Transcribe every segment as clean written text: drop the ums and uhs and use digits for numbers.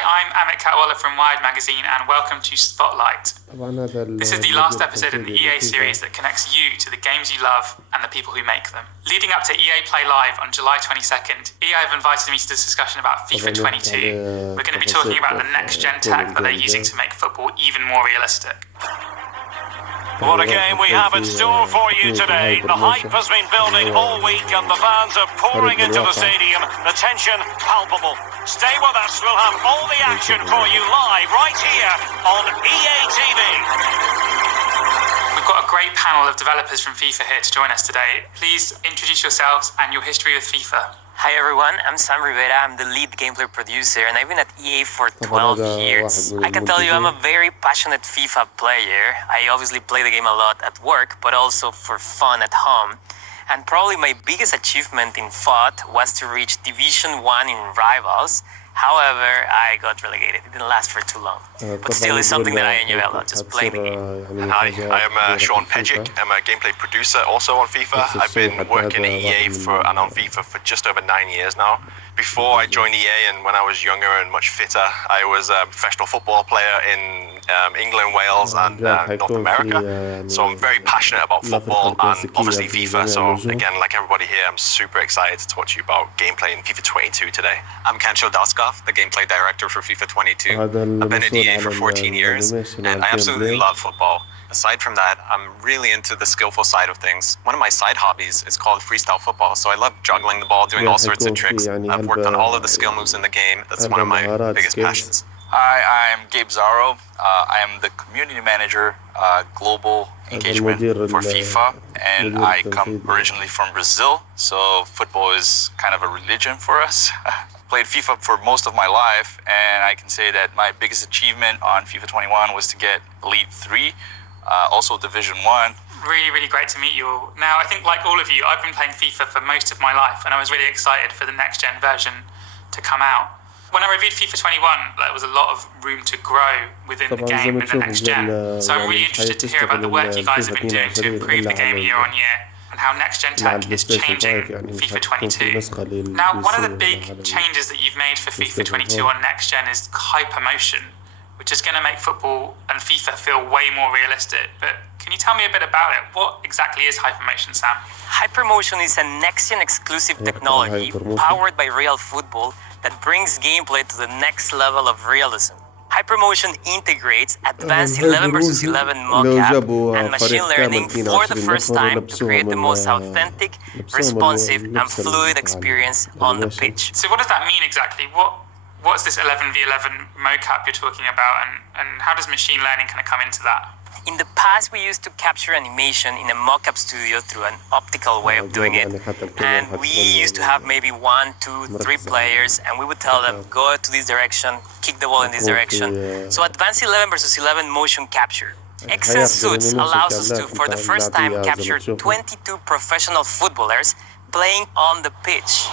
Hi, I'm Amit Katwala from Wired Magazine and welcome to Spotlight. This is the last episode in the EA series that connects you to the games you love and the people who make them. Leading up to EA Play Live on July 22nd, EA have invited me to this discussion about FIFA22. We're going to be talking about the next-gen tech that they're using to make football even more realistic. What a game we have in store for you today. The hype has been building all week and the fans are pouring into the stadium. The tension palpable. Stay with us. We'll have all the action for you live right here on EA TV. We've got a great panel of developers from FIFA here to join us today. Please introduce yourselves and your history with FIFA. Hi everyone, I'm Sam Rivera, I'm the lead gameplay producer and I've been at EA for 12 years. I can tell you I'm a very passionate FIFA player. I obviously play the game a lot at work, but also for fun at home. And probably my biggest achievement in FUT was to reach Division 1 in Rivals. However, I got relegated. It didn't last for too long. But still, it's something that I enjoy a lot, just playing the game. Hi, I am Sean Pedgick. I'm a gameplay producer also on FIFA. I've been working at EA and on FIFA for just over 9 years now. Before I joined EA and when I was younger and much fitter, I was a professional football player in England, Wales and North America. So I'm very passionate about football and obviously FIFA. So again, like everybody here, I'm super excited to talk to you about gameplay in FIFA 22 today. I'm Kancho Daskov, the gameplay director for FIFA 22. I've been at EA for 14 years and I absolutely love football. Aside from that, I'm really into the skillful side of things. One of my side hobbies is called freestyle football, so I love juggling the ball, doing all sorts of tricks. I've worked on all of the skill moves in the game. That's one of my biggest passions. Hi, I'm Gabe Zaro. I am the community manager, global engagement for FIFA, and I come originally from Brazil, so football is kind of a religion for us. Played FIFA for most of my life, and I can say that my biggest achievement on FIFA 21 was to get Elite 3. Also Division 1. Really great to meet you all. Now, I think like all of you, I've been playing FIFA for most of my life and I was really excited for the next-gen version to come out. When I reviewed FIFA 21, there was a lot of room to grow within the game in the next gen. So I'm really interested to hear about the work you guys have been doing to improve the game year on year and how next-gen tech is changing FIFA 22. Now, one of the big changes that you've made for FIFA 22 on next-gen is HyperMotion, which is going to make football and FIFA feel way more realistic. But can you tell me a bit about it? What exactly is HyperMotion, Sam? HyperMotion is a next-gen exclusive technology powered by real football that brings gameplay to the next level of realism. HyperMotion integrates advanced 11 versus 11 mocap and machine learning for the first time to create the most authentic, responsive, and fluid experience on the pitch. So what does that mean exactly? What's this 11v11 mocap you're talking about, and how does machine learning kind of come into that? In the past, we used to capture animation in a mocap studio through an optical way of doing it. And we used to have maybe 1, 2, 3 players, and we would tell them, go to this direction, kick the ball in this direction. So advanced 11 versus 11 motion capture. XN Suits allows us to, for the first time, capture 22 professional footballers playing on the pitch.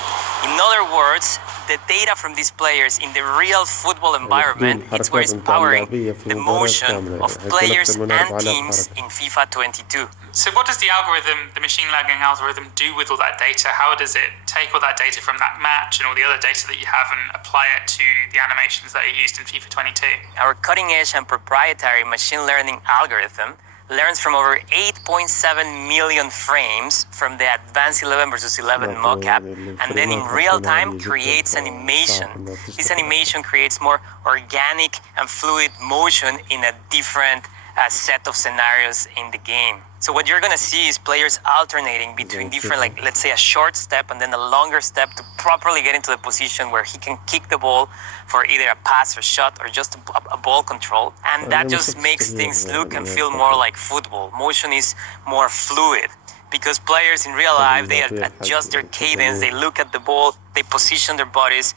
In other words, the data from these players in the real football environment is what is powering the motion of players and teams in FIFA 22. So what does the algorithm, the machine learning algorithm, do with all that data? How does it take all that data from that match and all the other data that you have and apply it to the animations that are used in FIFA 22? Our cutting-edge and proprietary machine learning algorithm learns from over 8.7 million frames from the advanced 11 versus 11 mocap, and then in real time creates animation. This animation creates more organic and fluid motion in a different set of scenarios in the game. So what you're gonna see is players alternating between different, like let's say a short step and then a longer step to properly get into the position where he can kick the ball for either a pass or shot or just a ball control. And that just makes things look and feel more like football. Motion is more fluid because players in real life, they adjust their cadence, they look at the ball, they position their bodies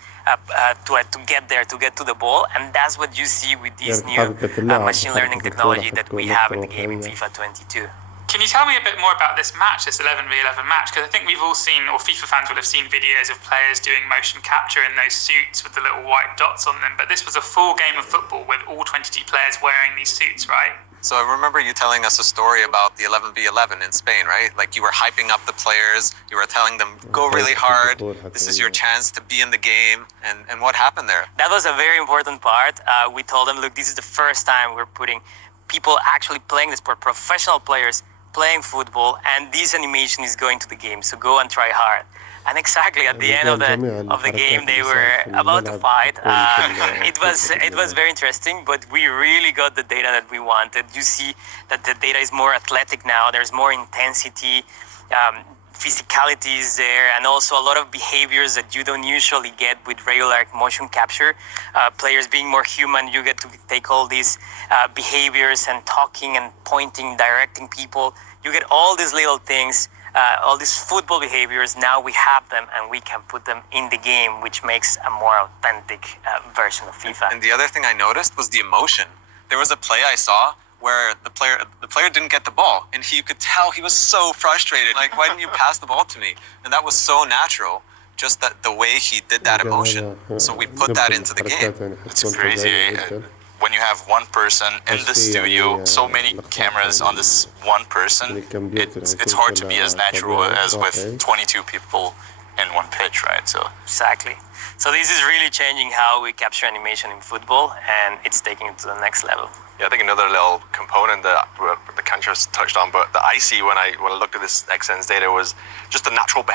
to get there, to get to the ball. And that's what you see with this new machine learning technology that we have in the game in FIFA 22. Can you tell me a bit more about this match, this 11v11 match? Because I think we've all seen, or FIFA fans will have seen videos of players doing motion capture in those suits with the little white dots on them. But this was a full game of football with all 22 players wearing these suits, right? So I remember you telling us a story about the 11v11 in Spain, right? Like you were hyping up the players, you were telling them, go really hard, this is your chance to be in the game, and what happened there? That was a very important part. We told them, look, this is the first time we're putting people actually playing the sport, professional players playing football, and this animation is going to the game, so go and try hard. And exactly at the end of the game, they were about to fight. It was very interesting, but we really got the data that we wanted. You see that the data is more athletic now. There's more intensity, physicality is there, and also a lot of behaviors that you don't usually get with regular motion capture. Players being more human, you get to take all these behaviors and talking and pointing, directing people. You get all these little things. All these football behaviors, now we have them and we can put them in the game, which makes a more authentic version of FIFA. And the other thing I noticed was the emotion. There was a play I saw where the player didn't get the ball, and you could tell he was so frustrated. Like, why didn't you pass the ball to me? And that was so natural, just that the way he did that emotion. So we put that into the game. It's crazy. When you have one person in the studio, so many cameras on this one person, it's hard to be as natural as with 22 people in one pitch, right? So exactly. So this is really changing how we capture animation in football, and it's taking it to the next level. Yeah, I think another little component that the Kancha touched on, but that I see when I looked at this XN's data was just the natural behavior.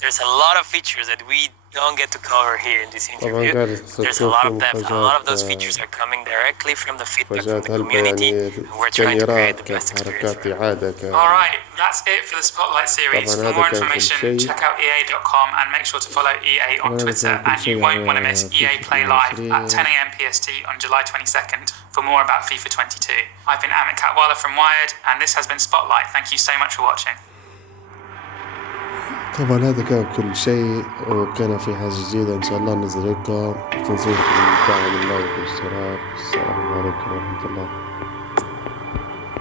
There's a lot of features that we don't get to cover here in this interview. There's a lot of depth. A lot of those features are coming directly from the feedback from the community, and we're trying to create the best experience. All right, that's it for the Spotlight series. For more information, check out EA.com and make sure to follow EA on Twitter, and you won't want to miss EA Play Live at 10 a.m. PST on July 22nd for more about FIFA 22. I've been Amit Katwala from Wired, and this has been Spotlight. Thank you so much for watching. طبعا هذا كان كل شيء، وكان في حاجة جديدة إن شاء الله ننزل لكم. لا تنسوا الدعم، اللايك والاشتراك. السلام عليكم ورحمة الله.